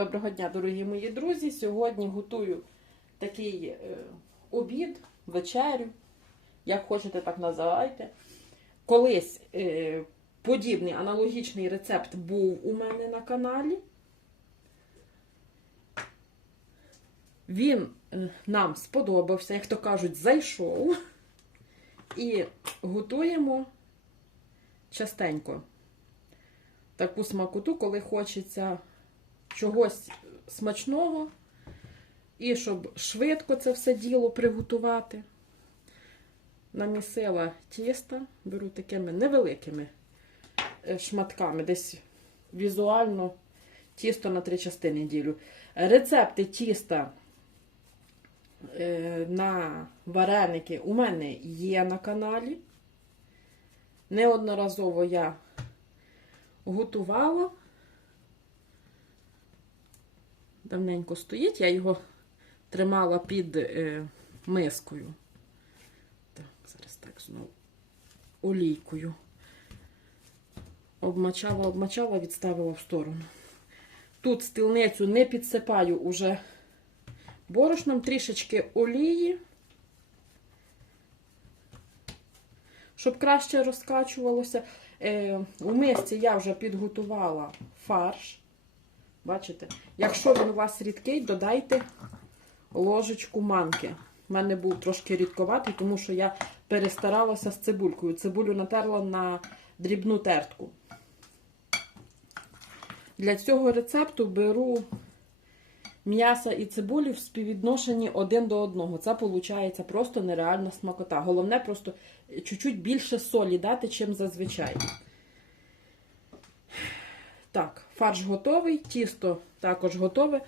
Доброго дня, дорогі мої друзі. Сьогодні готую такий е, обід, вечерю, як хочете, так називайте. Колись е, подібний аналогічний рецепт був у мене на каналі. Він е, нам сподобався, як то кажуть, зайшов. І готуємо частенько таку смакоту, коли хочеться чогось смачного, і щоб швидко це все діло приготувати. Намісила тіста, беру такими невеликими е, шматками, десь візуально тісто на три частини ділю. Рецепти тіста е, на вареники у мене є на каналі. Неодноразово я готувала. Давненько стоїть, я його тримала під е, мискою. Так, зараз так знову олійкою. Обмачала, обмачала, відставила в сторону. Тут стілницю не підсипаю уже борошном, трішечки олії, щоб краще розкачувалося. Е, у мисці я вже підготувала фарш. Бачите? Якщо він у вас рідкий, додайте ложечку манки. У мене був трошки рідковатий, тому що я перестаралася з цибулькою. Цибулю натерла на дрібну тертку. Для цього рецепту беру м'ясо і цибулю в співвідношенні один до одного. Це виходить просто нереальна смакота. Головне, просто чуть-чуть більше солі дати, чим зазвичай. Так, фарш готовий, тісто також готове.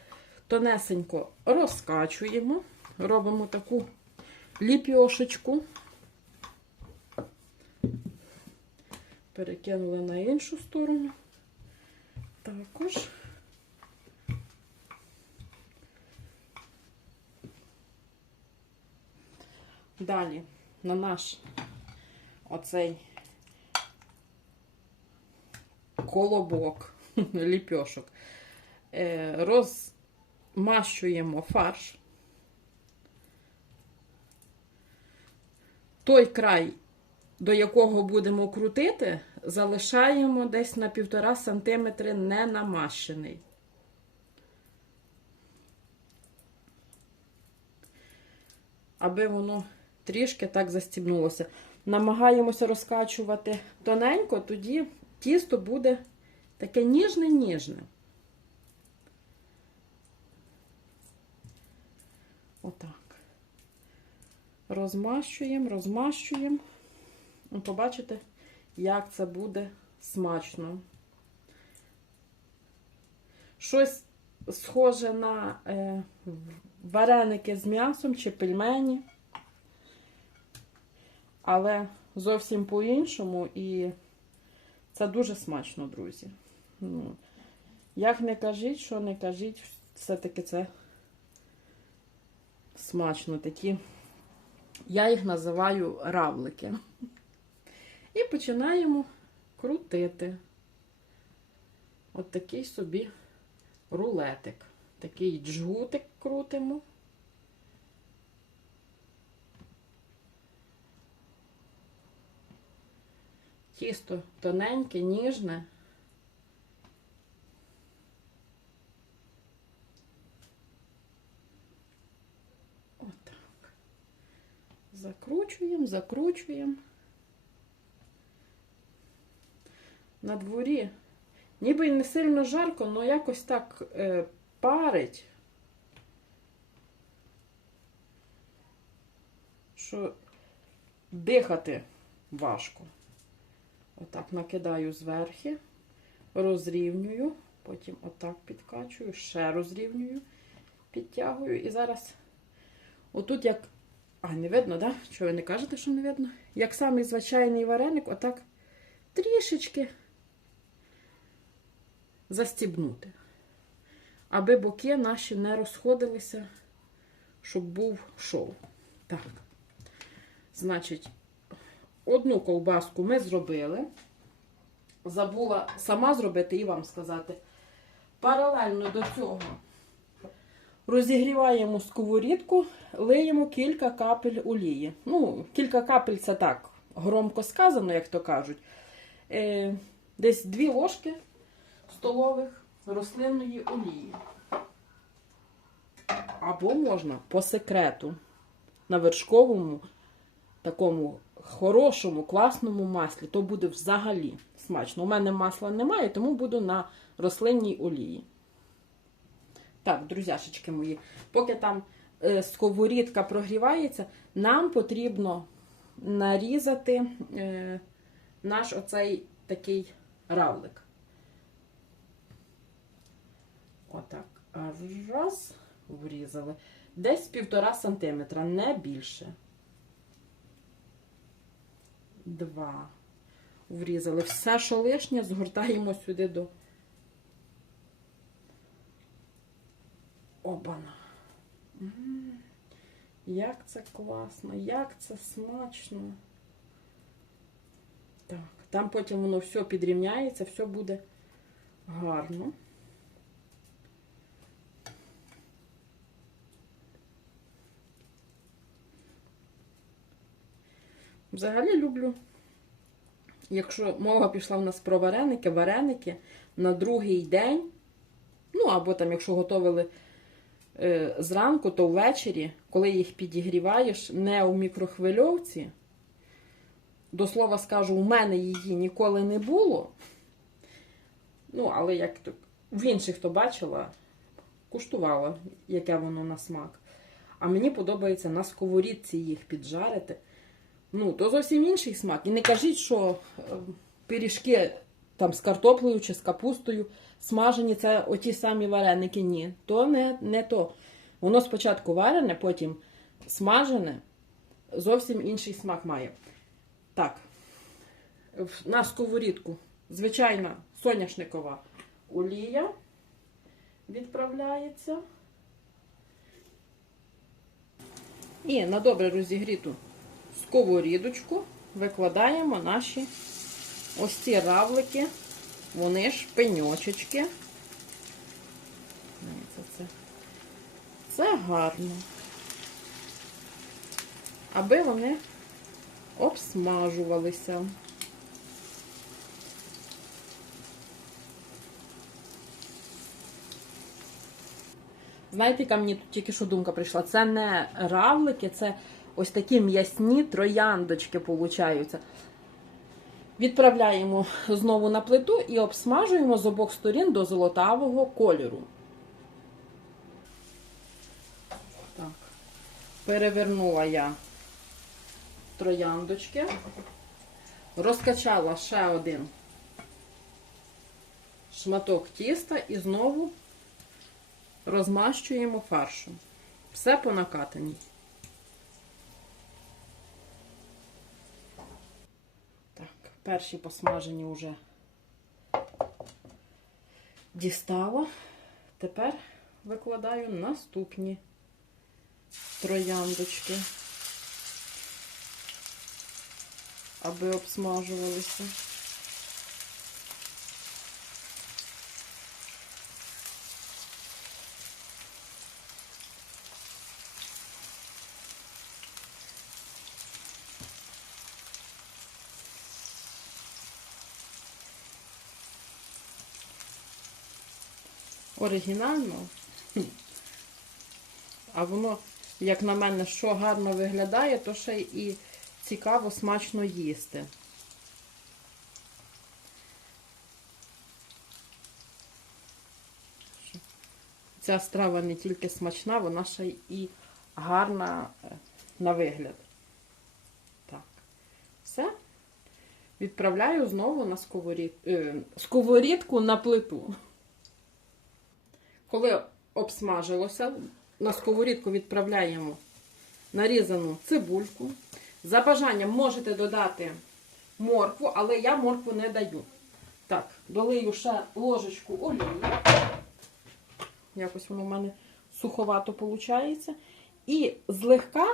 Тонесенько розкачуємо, робимо таку ліпьошечку. Перекинули на іншу сторону. Також. Далі на наш оцей колобок ліпьошок. Е, Розмащуємо фарш. Той край, до якого будемо крутити, залишаємо десь на 1,5 см не намащений. Аби воно трішки так застібнулося. Намагаємося розкачувати тоненько, тоді тісто буде таке ніжне-ніжне. Отак. Розмащуємо, розмащуємо. Побачите, як це буде смачно. Щось схоже на е, вареники з м'ясом чи пельмені, але зовсім по-іншому і це дуже смачно, друзі. Ну, Як не кажіть, що не кажіть, все-таки це смачно такі. Я їх називаю равлики. І починаємо крутити. От такий собі рулетик. Такий джгутик крутимо. Тісто тоненьке, ніжне. Отак. Закручуємо, закручуємо. На дворі. Ніби не сильно жарко, але якось так е, парить. Що дихати важко. Отак накидаю зверхи, розрівнюю, потім отак підкачую, ще розрівнюю, підтягую. І зараз, отут як. А, не видно, так? Да? Чого ви не кажете, що не видно? Як самий звичайний вареник, отак трішечки застібнути. Аби боки наші не розходилися, щоб був шов. Так. Значить, одну ковбаску ми зробили. Забула сама зробити і вам сказати. Паралельно до цього розігріваємо сковорідку, лиємо кілька капель олії. Ну, кілька капель це так, громко сказано, як то кажуть. Е, десь дві ложки столових рослинної олії. Або можна по секрету на вершковому, такому хорошому, класному маслі. То буде взагалі смачно. У мене масла немає, тому буду на рослинній олії. Так, друзяшечки мої, поки там е, сковорідка прогрівається, нам потрібно нарізати е, наш оцей такий равлик. Отак. Раз, врізали. Десь півтора сантиметра, не більше. Два. Врізали. Все, що лишнє, згортаємо сюди до. Обана. М, Як це класно, як це смачно. Так, там потім воно все підрівняється, все буде гарно. Взагалі люблю, якщо мова пішла в нас про вареники, вареники на другий день, ну або там, якщо готували зранку, то ввечері, коли їх підігріваєш, не у мікрохвильовці. До слова скажу, у мене її ніколи не було. Ну, але як в інших то бачила, куштувала, яке воно на смак. А мені подобається на сковорідці їх піджарити. Ну, то зовсім інший смак. І не кажіть, що е, пиріжки там з картоплею чи з капустою смажені це оті самі вареники. Ні, то не, не то. Воно спочатку варене, потім смажене, зовсім інший смак має. Так, на сковорідку звичайна соняшникова олія відправляється. І на добре розігріту сковорідочку викладаємо наші ось ці равлики. Вони ж пеньочечки. Це, це, гарно. Аби вони обсмажувалися. Знаєте, яка мені тут тільки що думка прийшла? Це не равлики, це ось такі м'ясні трояндочки получаються. Відправляємо знову на плиту і обсмажуємо з обох сторін до золотавого кольору. Так. Перевернула я трояндочки. Розкачала ще один шматок тіста і знову розмащуємо фаршем. Все по накатаній. Так, перші посмажені вже дістала. Тепер викладаю наступні трояндочки, аби обсмажувалися. Оригінально. А воно, як на мене, що гарно виглядає, то ще і цікаво смачно їсти. Ця страва не тільки смачна, вона ще і гарна е, на вигляд. Так. Все. Відправляю знову на сковорід... е, сковорідку на плиту. Коли обсмажилося, на сковорідку відправляємо нарізану цибульку. За бажанням можете додати моркву, але я моркву не даю. Так, долию ще ложечку олії. Якось воно в мене суховато виходить. І злегка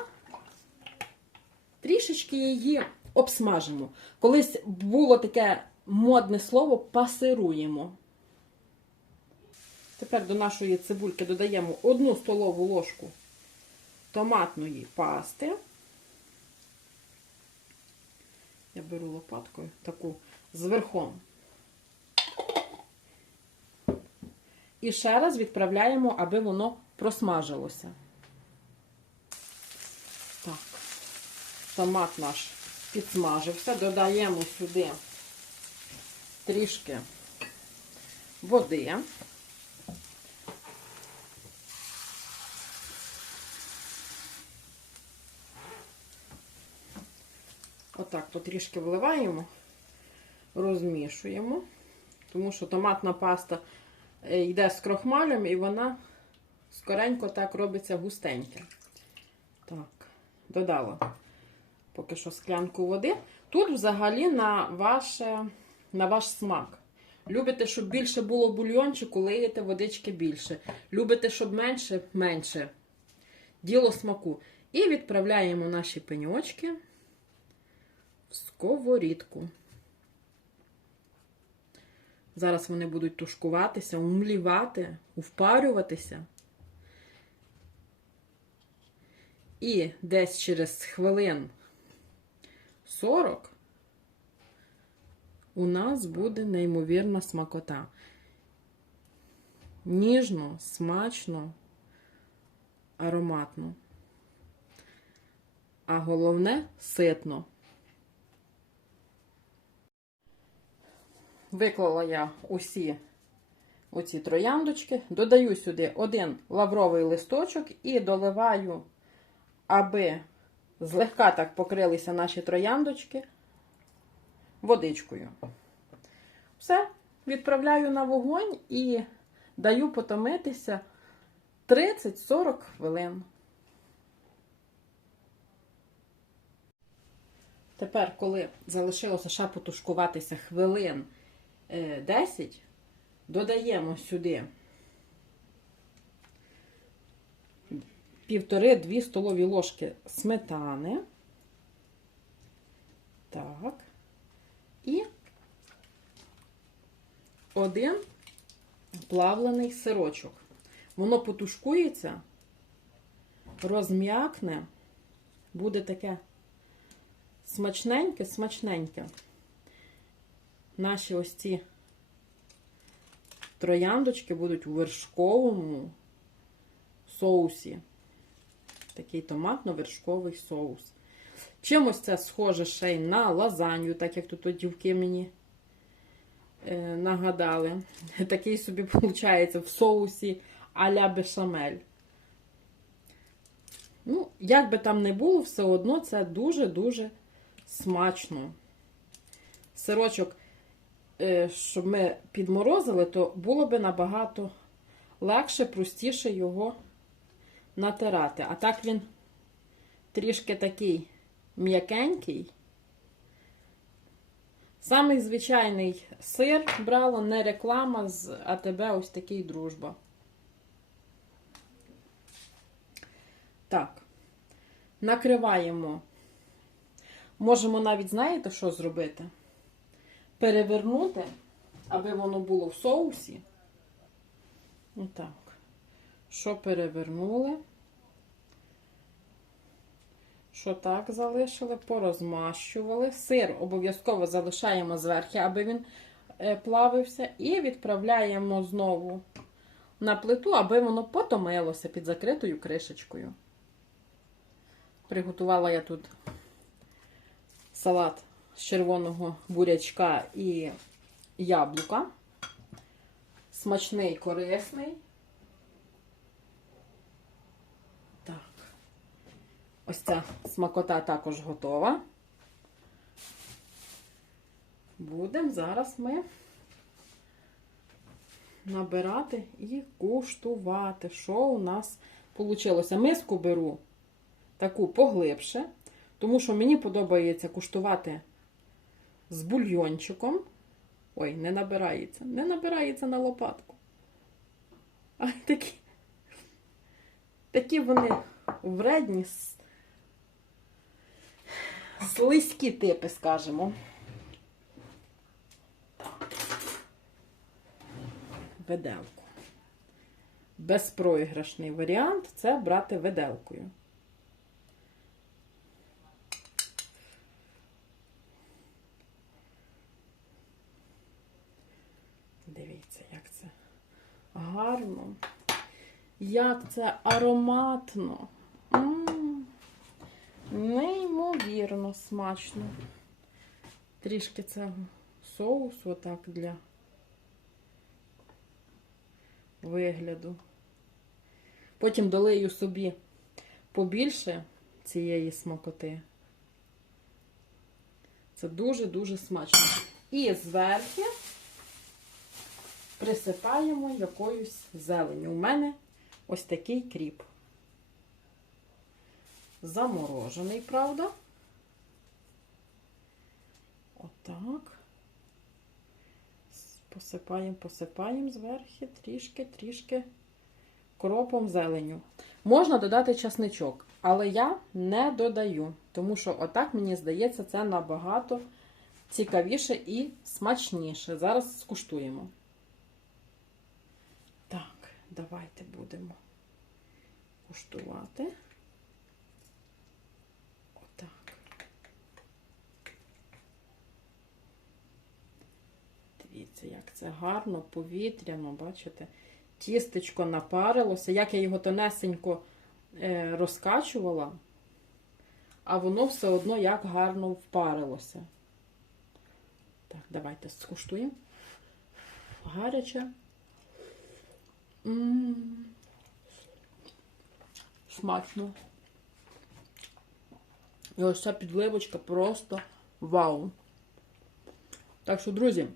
трішечки її обсмажимо. Колись було таке модне слово пасируємо. Тепер до нашої цибульки додаємо 1 столову ложку томатної пасти. Я беру лопаткою таку з верхом. І ще раз відправляємо, аби воно просмажилося. Так, томат наш підсмажився. Додаємо сюди трішки води. Отак потрішки вливаємо, розмішуємо, тому що томатна паста е, йде з крохмалем і вона скоренько так робиться густенька. Так, додала поки що склянку води. Тут взагалі на, ваше, на ваш смак. Любите, щоб більше було бульйончику, лиєте водички більше. Любите, щоб менше менше. Діло смаку. І відправляємо наші пеньочки в сковорідку. Зараз вони будуть тушкуватися, умлівати, впарюватися. І десь через хвилин 40 у нас буде неймовірна смакота. Ніжно, смачно, ароматно. А головне ситно. Виклала я усі оці трояндочки, додаю сюди один лавровий листочок і доливаю, аби злегка так покрилися наші трояндочки водичкою. Все, відправляю на вогонь і даю потомитися 30-40 хвилин. Тепер, коли залишилося ще потушкуватися хвилин 10, додаємо сюди півтори-дві столові ложки сметани. Так. І один плавлений сирочок. Воно потушкується, розм'якне, буде таке смачненьке, смачненьке. Наші ось ці трояндочки будуть у вершковому соусі. Такий томатно-вершковий соус. Чимось це схоже ще й на лазанью, так як тут дівки мені е, нагадали. Такий собі, виходить, в соусі а-ля бешамель. Ну, як би там не було, все одно це дуже-дуже смачно. Сирочок, щоб ми підморозили, то було би набагато легше, простіше його натирати. А так він трішки такий м'якенький. Самий звичайний сир брала, не реклама з АТБ ось такий дружба. Так, накриваємо. Можемо навіть, знаєте, що зробити? Перевернути, аби воно було в соусі. Отак. Що перевернули? Що так залишили, порозмащували. Сир обов'язково залишаємо зверху, аби він е, плавився. І відправляємо знову на плиту, аби воно потомилося під закритою кришечкою. Приготувала я тут салат з червоного бурячка і яблука. Смачний, корисний. Так, Ось ця смакота також готова. Будемо зараз ми набирати і куштувати, що у нас вийшло. Миску беру таку поглибше, тому що мені подобається куштувати з бульйончиком. Ой, не набирається, не набирається на лопатку. А такі, такі вони вредні слизькі типи, скажімо. Виделку. безпроіграшний варіант це брати виделкою. Дивіться, як це гарно. Як це ароматно. Неймовірно смачно. Трішки цього соусу отак для вигляду. Потім долию собі побільше цієї смакоти. Це дуже-дуже смачно. І зверху присипаємо якоюсь зеленю. У мене ось такий кріп. Заморожений, правда? Отак. Посипаємо, посипаємо зверху трішки, трішки кропом зеленю. Можна додати часничок, але я не додаю, тому що отак, мені здається, це набагато цікавіше і смачніше. Зараз скуштуємо. Давайте будемо куштувати. Отак. Дивіться, як це гарно, повітряно, бачите? Тістечко напарилося, як я його тонесенько е, розкачувала, а воно все одно як гарно впарилося. Так, давайте скуштуємо. Гаряче. Смачно. І ось ця підливочка просто вау. Так що, друзі,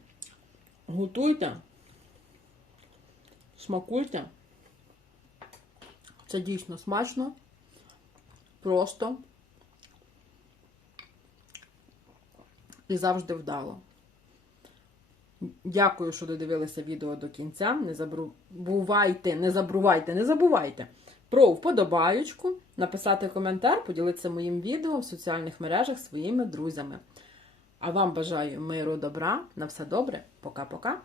готуйте, смакуйте. Це дійсно смачно, просто і завжди вдало. Дякую, що додивилися відео до кінця. Не забувайте, не забувайте, не забувайте про вподобаючку, написати коментар, поділитися моїм відео в соціальних мережах своїми друзями. А вам бажаю миру, добра, на все добре, пока-пока.